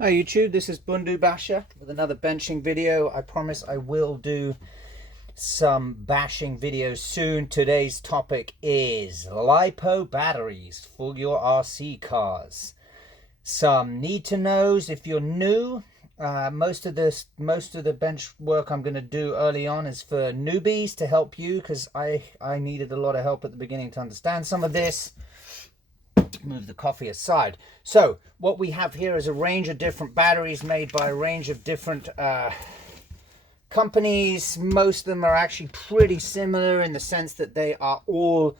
Hi YouTube, this is Bundu Basher with another benching video. I promise I will do some bashing videos soon. Today's topic is LiPo batteries for your RC cars. Some need to knows if you're new. Most of the bench work I'm going to do early on is for newbies to help you, because I needed a lot of help at the beginning to understand some of this. Move the coffee aside. So what we have here is a range of different batteries made by a range of different companies. Most of them are actually pretty similar in the sense that they are all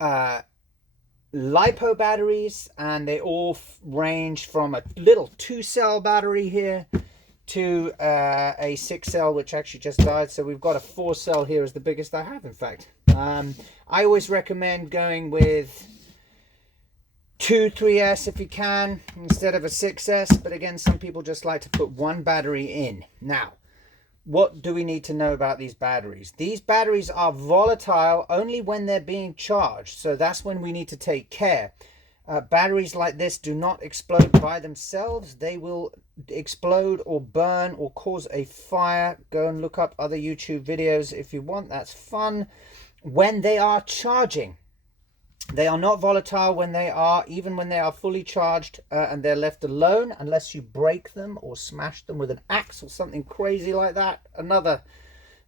LiPo batteries, and they all range from a little 2-cell battery here to a 6-cell, which actually just died. So we've got a 4-cell here, is the biggest I have, in fact. I always recommend going with 3S if you can, instead of a 6S, but again, some people just like to put one battery in. Now, what do we need to know about these batteries? These batteries are volatile only when they're being charged, so that's when we need to take care. Batteries like this do not explode by themselves. They will explode or burn or cause a fire. Go and look up other YouTube videos if you want, that's fun. When they are charging, they are not volatile even when they are fully charged, and they're left alone unless you break them or smash them with an axe or something crazy like that. Another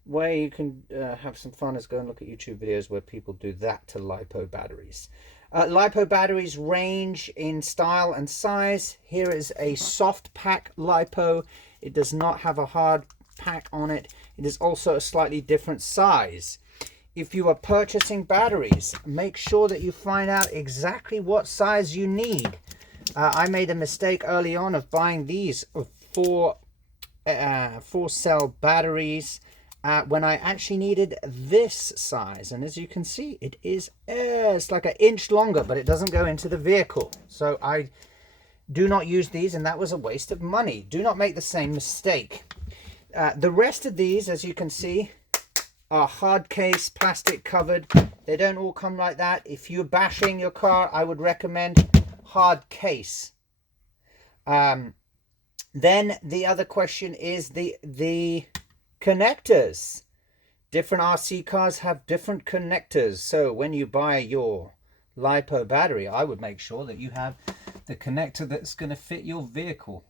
way you can have some fun is go and look at YouTube videos where people do that to LiPo batteries. LiPo batteries range in style and size. Here is a soft pack LiPo. It does not have a hard pack on it. It is also a slightly different size. If you are purchasing batteries, make sure that you find out exactly what size you need. I made a mistake early on of buying these 4-cell batteries when I actually needed this size. And as you can see, it is it's like an inch longer, but it doesn't go into the vehicle. So I do not use these, and that was a waste of money. Do not make the same mistake. The rest of these, as you can see, are hard case, plastic covered. They don't all come like that. If you're bashing your car, I would recommend hard case. Then the other question is the connectors. Different RC cars have different connectors. So when you buy your LiPo battery, I would make sure that you have the connector that's going to fit your vehicle.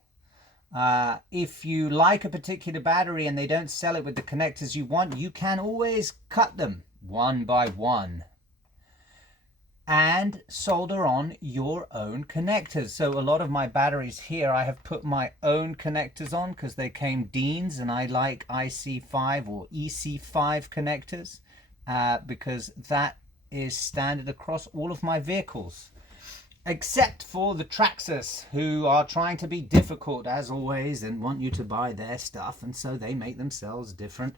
If you like a particular battery and they don't sell it with the connectors you want, you can always cut them one by one and solder on your own connectors. So a lot of my batteries here, I have put my own connectors on because they came Dean's, and I like IC5 or EC5 connectors because that is standard across all of my vehicles. Except for the Traxxas, who are trying to be difficult as always and want you to buy their stuff, and so they make themselves different.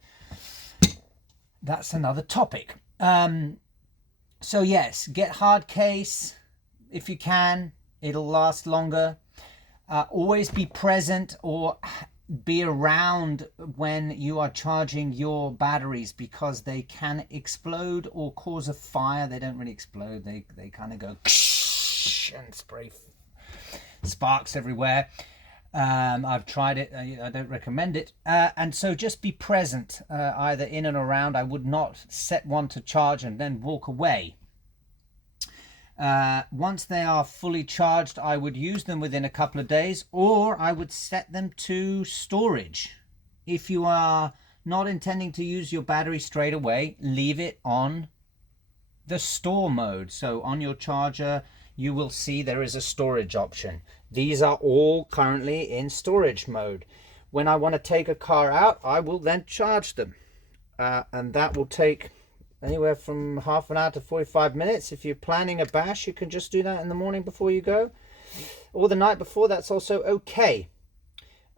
That's another topic. So yes, get hard case if you can. It'll last longer. Always be present or be around when you are charging your batteries, because they can explode or cause a fire. They don't really explode. They kind of go and spray sparks everywhere. I've tried it. I don't recommend it. And so just be present, either in and around. I would not set one to charge and then walk away. Once they are fully charged, I would use them within a couple of days, or I would set them to storage. If you are not intending to use your battery straight away, leave it on the store mode. So on your charger, you will see there is a storage option. These are all currently in storage mode. When I want to take a car out, I will then charge them. And that will take anywhere from half an hour to 45 minutes. If you're planning a bash, you can just do that in the morning before you go, or the night before. That's also okay.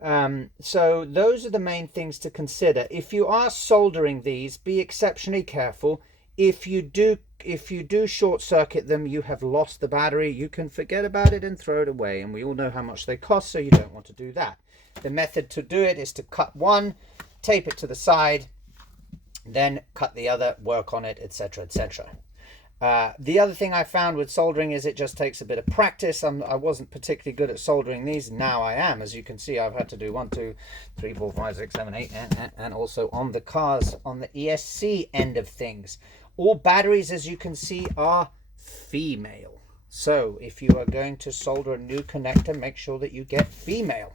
So those are the main things to consider. If you are soldering these, be exceptionally careful. If you do short circuit them, you have lost the battery. You can forget about it and throw it away, and we all know how much they cost, so you don't want to do that. The method to do it is to cut one, tape it to the side, then cut the other, work on it, etc., etc. The other thing I found with soldering is it just takes a bit of practice. I wasn't particularly good at soldering these. Now I am. As you can see, I've had to do 1, 2, 3, 4, 5, 6, 7, 8, and also on the cars on the ESC end of things. All batteries, as you can see, are female. So if you are going to solder a new connector, make sure that you get female.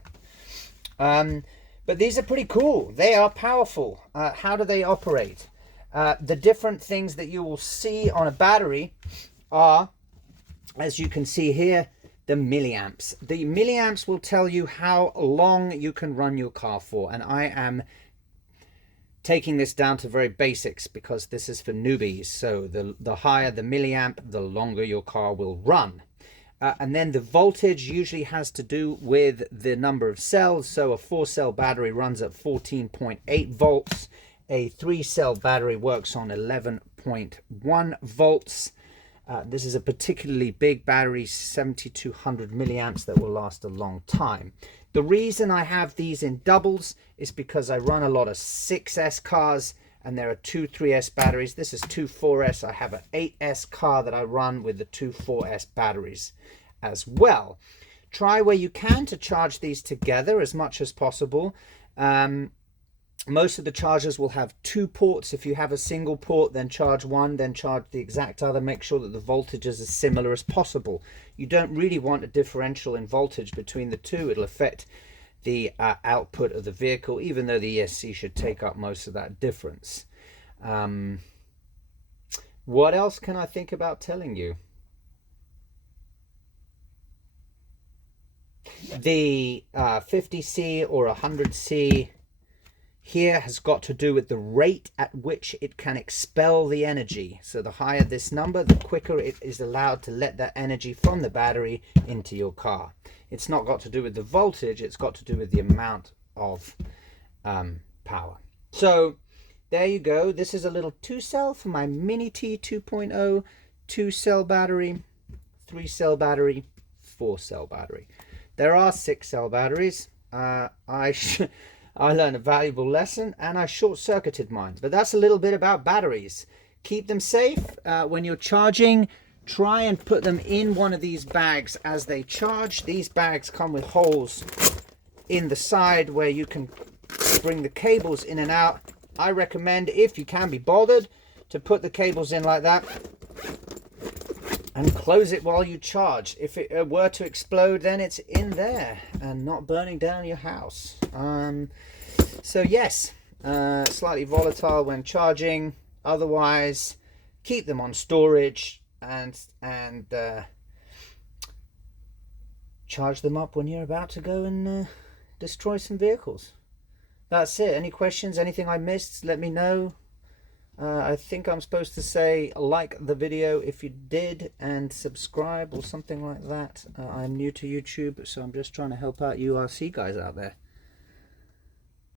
But these are pretty cool. They are powerful. How do they operate? The different things that you will see on a battery are, as you can see here, the milliamps. The milliamps will tell you how long you can run your car for. And I am taking this down to very basics because this is for newbies. So the higher the milliamp, the longer your car will run. And then the voltage usually has to do with the number of cells. So a 4-cell battery runs at 14.8 volts. A 3-cell battery works on 11.1 volts. This is a particularly big battery, 7200 milliamps, that will last a long time. The reason I have these in doubles is because I run a lot of 6S cars and there are 2 3S batteries. This is 2 4S. I have an 8S car that I run with the 2 4S batteries as well. Try where you can to charge these together as much as possible. Most of the chargers will have 2 ports. If you have a single port, then charge one, then charge the exact other. Make sure that the voltage is as similar as possible. You don't really want a differential in voltage between the two. It'll affect the output of the vehicle, even though the ESC should take up most of that difference. What else can I think about telling you? The 50C or 100C here has got to do with the rate at which it can expel the energy. So the higher this number, the quicker it is allowed to let that energy from the battery into your car. It's not got to do with the voltage, it's got to do with the amount of power. So there you go. This is a little 2-cell for my Mini T 2.0, 2-cell battery, 3-cell battery, 4-cell battery. There are 6-cell batteries. I learned a valuable lesson and I short-circuited mine. But that's a little bit about batteries. Keep them safe. When you're charging, try and put them in one of these bags as they charge. These bags come with holes in the side where you can bring the cables in and out. I recommend, if you can be bothered, to put the cables in like that and close it while you charge. If it were to explode, then it's in there and not burning down your house. So yes, slightly volatile when charging. Otherwise, keep them on storage and charge them up when you're about to go and destroy some vehicles. That's it. Any questions? Anything I missed? Let me know. I think I'm supposed to say like the video if you did and subscribe or something like that. I'm new to YouTube, so I'm just trying to help out you RC guys out there.